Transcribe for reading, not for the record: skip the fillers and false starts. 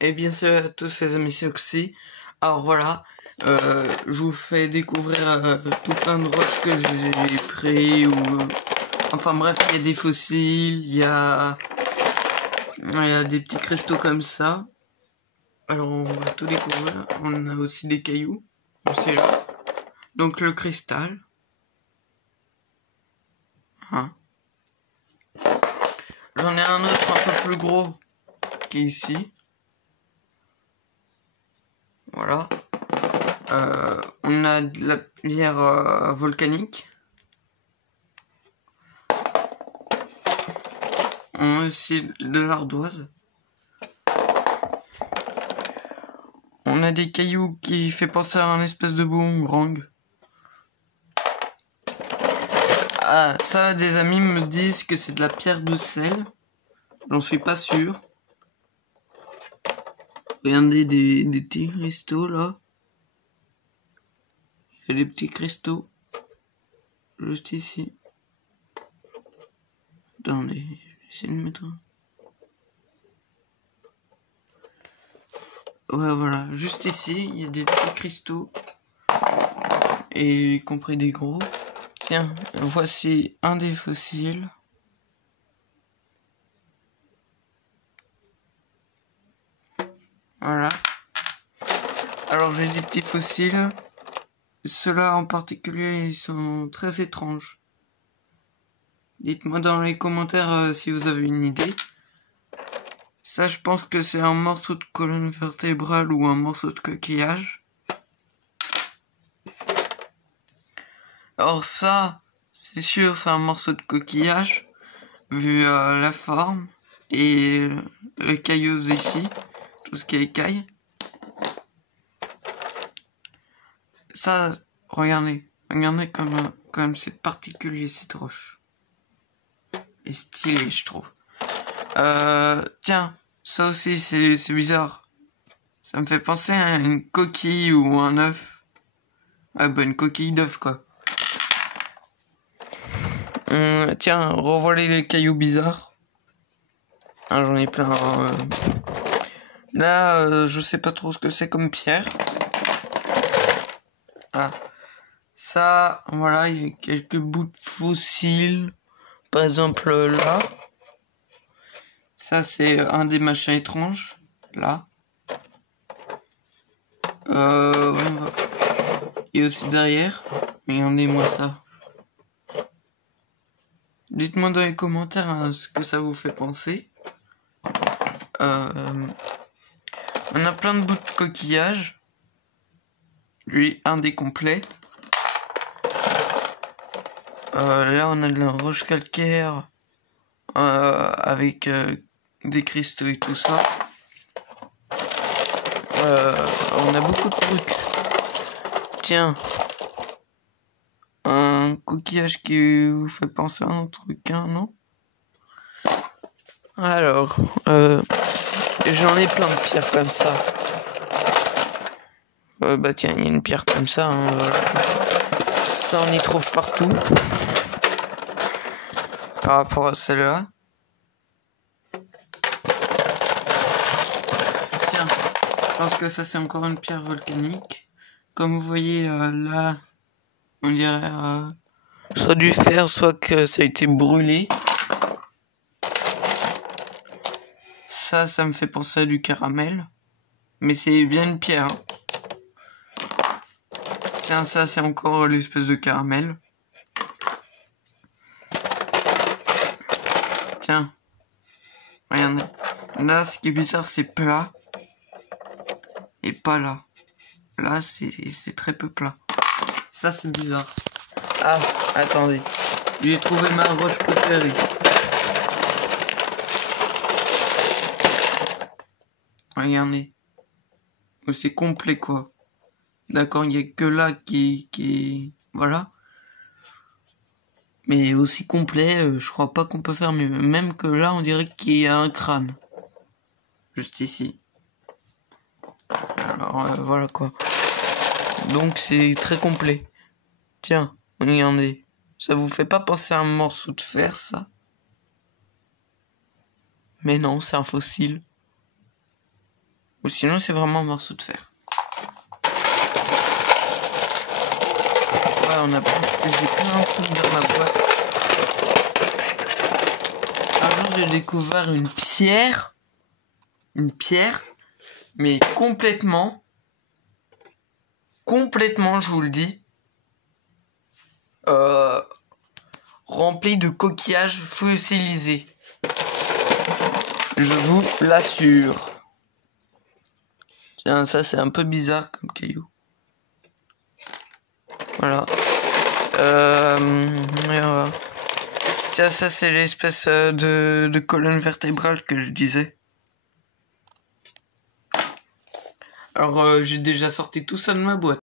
Et bien salut à tous les amis, c'est Oxy. Alors voilà, je vous fais découvrir tout plein de roches que j'ai pris ou enfin bref, il y a des fossiles, il y a des petits cristaux comme ça. Alors on va tout découvrir. On a aussi des cailloux, aussi là. Donc le cristal. Hein. J'en ai un autre un peu plus gros qui est ici. Voilà. On a de la pierre volcanique. On a aussi de l'ardoise. On a des cailloux qui fait penser à un espèce de boomerang. Ah, ça, des amis me disent que c'est de la pierre de sel. J'en suis pas sûr. Regardez des petits cristaux là. Il y a des petits cristaux. Juste ici. Attendez, j'essaie de mettre un. Ouais, voilà. Juste ici, il y a des petits cristaux. Et y compris des gros. Tiens, voici un des fossiles. Voilà. Alors j'ai des petits fossiles. Ceux-là en particulier, ils sont très étranges. Dites-moi dans les commentaires si vous avez une idée. Ça, je pense que c'est un morceau de colonne vertébrale ou un morceau de coquillage. Alors ça, c'est sûr, c'est un morceau de coquillage, vu la forme et les cailloux ici, tout ce qui est écailles. Ça, regardez comme c'est particulier cette roche. Et stylé, je trouve. Tiens, ça aussi c'est bizarre. Ça me fait penser à une coquille ou un œuf. Ouais, bah une coquille d'œuf quoi. Tiens, revoilà les cailloux bizarres. Ah, j'en ai plein. Là, je sais pas trop ce que c'est comme pierre. Ah. Ça, voilà, il y a quelques bouts de fossiles. Par exemple, là. Ça, c'est un des machins étranges. Là. Et aussi derrière. Regardez-moi ça. Dites-moi dans les commentaires hein, ce que ça vous fait penser. On a plein de bouts de coquillage. Lui, un des complets. Là, on a de la roche calcaire avec des cristaux et tout ça. On a beaucoup de trucs. Tiens, un coquillage qui vous fait penser à un truc, hein, non? Alors, j'en ai plein de pierres comme ça. Bah tiens, il y a une pierre comme ça. Hein, ça, on y trouve partout. Par rapport à celle-là. Tiens, je pense que ça c'est encore une pierre volcanique. Comme vous voyez là, on dirait soit du fer, soit que ça a été brûlé. Ça me fait penser à du caramel. Mais c'est bien une pierre. Hein. Tiens, ça c'est encore l'espèce de caramel. Tiens, regardez. Là, ce qui est bizarre, c'est plat. Et pas là. Là, c'est très peu plat. Ça, c'est bizarre. Ah, attendez. J'ai trouvé ma roche préférée. Regardez. C'est complet, quoi. D'accord, il n'y a que là qui... Voilà. Mais aussi complet, je crois pas qu'on peut faire mieux. Même que là, on dirait qu'il y a un crâne. Juste ici. Alors, voilà, quoi. Donc, c'est très complet. Tiens, regardez. Ça vous fait pas penser à un morceau de fer, ça? Mais non, c'est un fossile. Ou sinon c'est vraiment un morceau de fer. Ouais, j'ai plein de trucs dans ma boîte. Un jour j'ai découvert une pierre, mais complètement, je vous le dis, remplie de coquillages fossilisés. Je vous l'assure. Tiens, ça c'est un peu bizarre comme caillou. Voilà. Tiens, ça c'est l'espèce de colonne vertébrale que je disais. Alors j'ai déjà sorti tout ça de ma boîte.